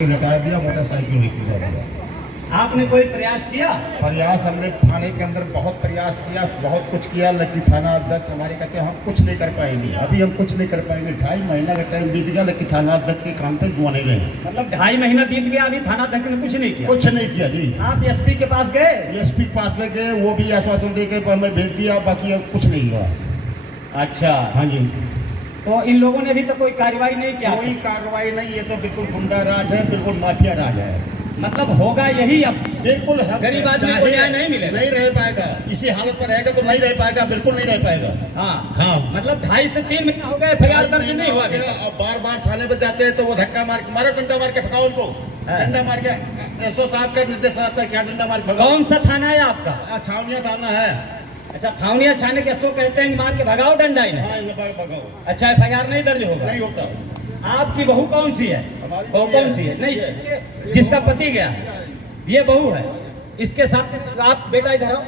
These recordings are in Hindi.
लटा दिया, मोटरसाइकिल हुई थी। आपने कोई प्रयास किया? प्रयास हमने थाने के अंदर बहुत प्रयास किया, बहुत कुछ किया, लेकिन थाना अध्यक्ष हमारे कहते हैं हम कुछ नहीं कर पाएंगे, अभी हम कुछ नहीं कर पाएंगे। 2.5 महीना का टाइम बीत गया, लेकिन थाना अध्यक्ष के काम पे जुआ नहीं गए। मतलब 2.5 महीना बीत गया, अभी थाना अध्यक्ष ने कुछ नहीं किया? कुछ नहीं किया जी। आप एसपी के पास गए? एसपी के पास में गए, वो भी आश्वासन दे के हमें भेज दिया, बाकी अब कुछ नहीं हुआ। अच्छा, हाँ जी। तो इन लोगों ने अभी तक कोई कार्रवाई नहीं किया? कोई कार्रवाई नहीं, ये तो बिल्कुल गुंडा राज है, बिल्कुल माफिया राज है। मतलब होगा यही अब? बिल्कुल गरीब आदमी को न्याय नहीं मिलेगा? नहीं रह पाएगा, इसी हालत पर रहेगा तो नहीं रह पाएगा, बिल्कुल नहीं रह पाएगा। हाँ हाँ, मतलब 2.5 से 3 महीना हो गए, FIR दर्ज नहीं हुआ। अब बार बार थाने में जाते हैं तो वो धक्का मार के मारो, डंडा मार के भगाओ उनको, डंडा मार के। एसओ साहब का निर्देश आता है क्या डंडा मार के भगाओ। कौन सा थाना है आपका? छावनिया थाना है। अच्छा, थावनिया थाने के एसओ कहते हैं मार के भगाओ, डंडा ही नहीं। भगाओ। अच्छा, FIR नहीं दर्ज होगा? नहीं होता। आपकी बहू कौन सी है? बहू कौन सी है? नहीं, जिसका पति गया ये बहू है। इसके साथ आप बेटा इधर आओ,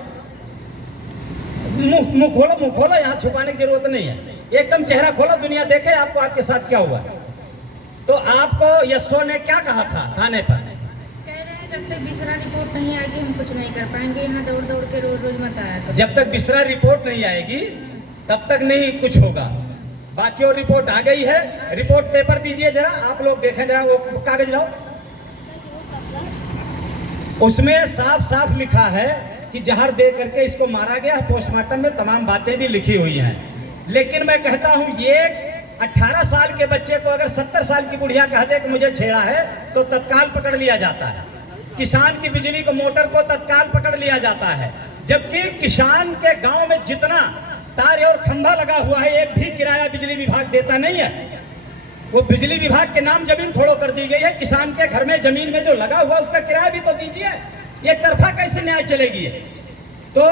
मुंह खोलो, मुंह खोलो, यहाँ छुपाने की जरूरत नहीं है, एकदम चेहरा खोलो, दुनिया देखे आपको आपके साथ क्या हुआ। तो आपको एसओ ने क्या कहा था थाने पर? कह रहे हैं जब तक बिसरा रिपोर्ट नहीं आएगी हम कुछ नहीं कर पाएंगे, यहाँ दौड़ दौड़ के रोज रोज मत आया करो। जब तक बिसरा रिपोर्ट नहीं आएगी तब तक नहीं कुछ होगा। बाकी और रिपोर्ट आ गई है, रिपोर्ट पेपर दीजिए जरा, आप लोग देखें जरा, वो कागज लाओ। उसमें साफ साफ लिखा है कि जहर दे करके इसको मारा गया। पोस्टमार्टम में तमाम बातें भी लिखी हुई हैं। लेकिन मैं कहता हूं ये 18 साल के बच्चे को अगर 70 साल की बुढ़िया कह दे कि मुझे छेड़ा है तो तत्काल पकड़ लिया जाता है। किसान की बिजली को मोटर को तत्काल पकड़ लिया जाता है, जबकि किसान के गांव में जितना तार और खंभा लगा हुआ है एक भी किराया बिजली विभाग देता नहीं है। वो बिजली विभाग के नाम जमीन थोड़ो कर दी गई है, किसान के घर में जमीन में जो लगा हुआ उसका किराया भी तो दीजिए। ये तरफा कैसे न्याय चलेगी? तो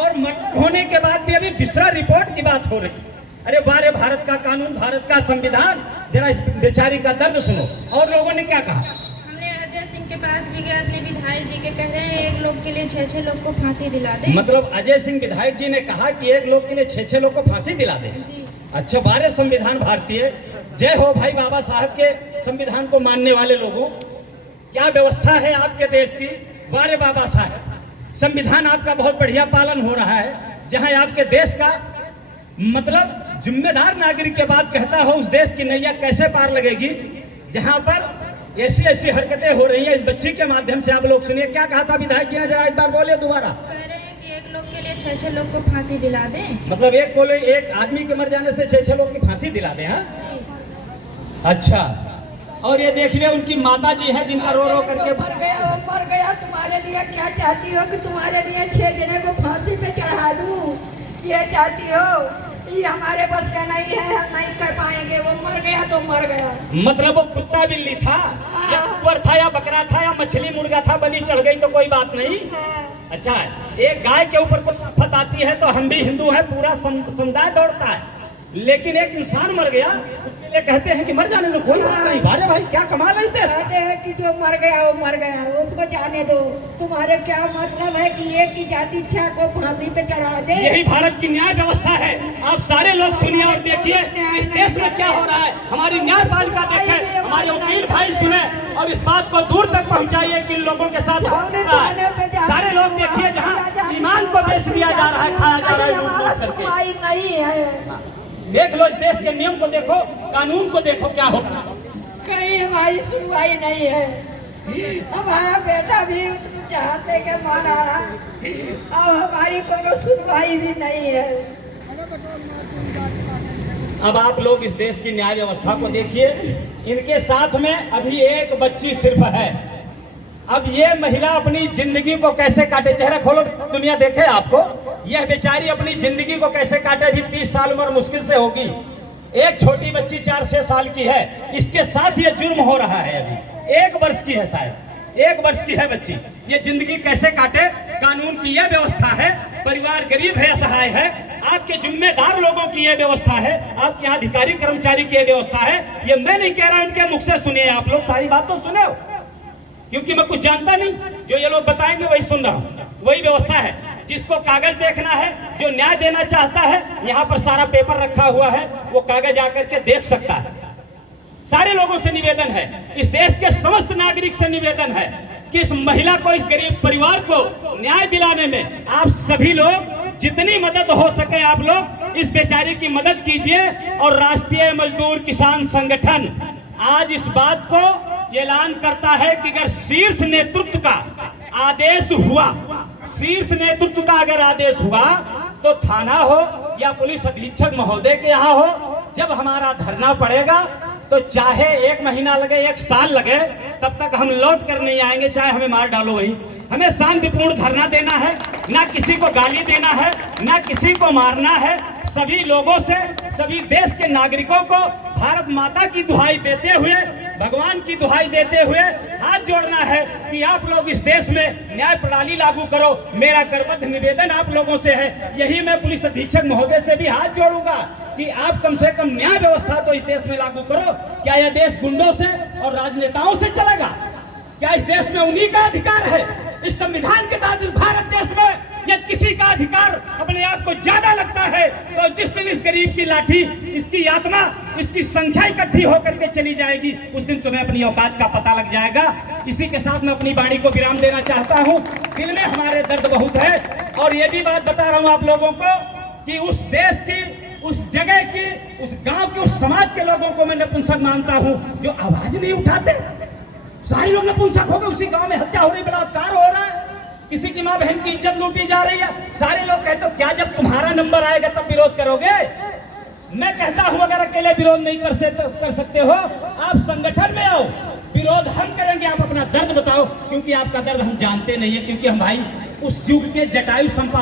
और मर्डर होने के बाद भी अभी बिसरा रिपोर्ट की बात हो रही। अरे बारे, भारत का कानून, भारत का संविधान, जरा इस बेचारी का दर्द सुनो। और लोगों ने क्या कहा? हमने अजय सिंह के पास भी गए, अपने विधायक जी के, कह रहे हैं एक लोग के लिए 6-6 लोग को फांसी दिला दें। मतलब अजय सिंह विधायक जी ने कहा कि एक लोग के लिए 6-6 लोग को फांसी दिला दें? जी। अच्छा, बारे संविधान भारतीय, जय हो भाई बाबा साहब के संविधान को मानने वाले लोगों। क्या व्यवस्था है आपके देश की, वारे बाबा साहब। संविधान आपका बहुत बढ़िया पालन हो रहा है, जहां आपके देश का मतलब जिम्मेदार नागरिक के बात कहता हो उस देश की नैया कैसे पार लगेगी, जहां पर ऐसी ऐसी हरकतें हो रही हैं। इस बच्ची के माध्यम से आप लोग सुनिए क्या कहा था विधायक जी ने, जरा एक बार बोले दोबारा। कह रहे हैं कि एक लोग के लिए 6-6 लोग को फांसी दिला दें। मतलब एक आदमी के मर जाने से 6-6 लोग की फांसी दिला दें? हाँ, अच्छा। और ये देख लिया उनकी माता जी है जिनका रो रो करके मर गया, वो मर गया। तुम्हारे लिए क्या चाहती हो कि तुम्हारे लिए 6 जने को फांसी पे चढ़ा दूं? ये चाहती हो? ये हमारे बस का नहीं है, हम नहीं कर पाएंगे। वो मर गया तो मर गया। मतलब वो कुत्ता बिल्ली था या कुंवर था या बकरा था या मछली मुर्गा था, बलि चढ़ गई तो कोई बात नहीं। अच्छा, एक गाय के ऊपर कोई आफत आती है तो हम भी हिंदू हैं, पूरा समुदाय दौड़ता है, लेकिन एक इंसान मर गया ये कहते हैं कि मर जाने दो, कोई बात नहीं। बारे भाई, क्या कमाल है इस देश कहते हैं कि जो मर गया वो मर गया, उसको जाने दो। तुम्हारे क्या मतलब है कि एक की जाति इच्छा को फांसी पे चढ़ा दे? यही भारत की न्याय व्यवस्था है। आप सारे लोग सुनिए और देखिए इस देश में क्या हो रहा है। हमारी न्यायपालिका देखे, हमारे वकील भाई सुने और इस बात को दूर तक पहुंचाइए कि इन लोगों के साथ हो रहा है। सारे लोग देखिए जहाँ ईमान को बेच दिया जा रहा है, खाया जा रहा है लूट लूट करके। नहीं है, देख लो इस देश के नियम को देखो, कानून को देखो, क्या हो रहा है। कहीं हमारी सुनवाई नहीं है। हमारा बेटा भी उसको जहर दे के मारा रहा, अब हमारी कोनो सुनवाई भी नहीं है। अब आप लोग इस देश की न्याय व्यवस्था को देखिए। इनके साथ में अभी एक बच्ची सिर्फ है। अब ये महिला अपनी जिंदगी को कैसे काटे, चेहरा खोलो, दुनिया देखे आपको। यह बेचारी अपनी जिंदगी को कैसे काटे, अभी 30 साल उम्र मुश्किल से होगी। एक छोटी बच्ची 4-6 साल की है, इसके साथ ये जुर्म हो रहा है। अभी 1 वर्ष की है, शायद 1 वर्ष की है बच्ची। ये जिंदगी कैसे काटे? कानून की यह व्यवस्था है। परिवार गरीब है, असहाय है, आपके जिम्मेदार लोगों की यह व्यवस्था है, आपके यहाँ अधिकारी कर्मचारी की यह व्यवस्था है। ये मैं नहीं कह रहा, इनके मुख से सुनिए आप लोग, सारी बात तो सुने हो, क्योंकि मैं कुछ जानता नहीं, जो ये लोग बताएंगे वही सुन रहा हूँ। वही व्यवस्था है। जिसको कागज देखना है, जो न्याय देना चाहता है, यहाँ पर सारा पेपर रखा हुआ है, वो कागज आकर के देख सकता है। सारे लोगों से निवेदन है, इस देश के समस्त नागरिक से निवेदन है कि इस महिला को, इस गरीब परिवार को न्याय दिलाने में आप सभी लोग जितनी मदद हो सके आप लोग इस बेचारी की मदद कीजिए। और राष्ट्रीय मजदूर किसान संगठन आज इस बात को ऐलान करता है कि अगर शीर्ष नेतृत्व का आदेश हुआ, शीर्ष नेतृत्व का अगर आदेश हुआ तो थाना हो या पुलिस अधीक्षक महोदय के यहाँ हो, जब हमारा धरना पड़ेगा तो चाहे 1 महीना लगे, 1 साल लगे, तब तक हम लौट कर नहीं आएंगे, चाहे हमें मार डालो वहीं। हमें शांतिपूर्ण धरना देना है, ना किसी को गाली देना है, ना किसी को मारना है। सभी लोगों से, सभी देश के नागरिकों को भारत माता की दुहाई देते हुए, भगवान की दुहाई देते हुए हाथ जोड़ना है कि आप लोग इस देश में न्याय प्रणाली लागू करो। मेरा करबद्ध निवेदन आप लोगों से है, यही मैं पुलिस अधीक्षक महोदय से भी हाथ जोड़ूंगा कि आप कम से कम न्याय व्यवस्था तो इस देश में लागू करो। क्या यह देश गुंडों से और राजनेताओं से चलेगा? क्या इस देश में उन्हीं का अधिकार है? इस संविधान के तहत इस भारत देश में यदि किसी का अधिकार अपने आप को ज्यादा लगता है तो जिस दिन इस गरीब की लाठी, इसकी आत्मा, इसकी संख्या इकट्ठी होकर के चली जाएगी, उस दिन तुम्हें अपनी औकात का पता लग जाएगा। इसी के साथ मैं अपनी वाणी को विराम देना चाहता हूँ। दिल में हमारे दर्द बहुत है और ये भी बात बता रहा हूँ आप लोगों को कि उस देश की, उस जगह की, उस गांव के, उस समाज के लोगों को मैं नपुंसक मानता हूँ जो आवाज नहीं उठाते। सारे लोग नपुंसक हो गए, उसी गांव में हत्या हो रही, बलात्कार हो रहा है, किसी की माँ बहन की इज्जत लूटी जा रही है। सारे लोग कहते हो क्या जब तुम्हारा नंबर आएगा तब विरोध करोगे? मैं कहता हूं अगर अकेले विरोध नहीं कर सकते हो, आप संगठन में आओ, विरोध हम करेंगे। आप अपना दर्द बताओ, क्योंकि आपका दर्द हम जानते नहीं है, क्योंकि हम भाई उस युग के जटायु संपा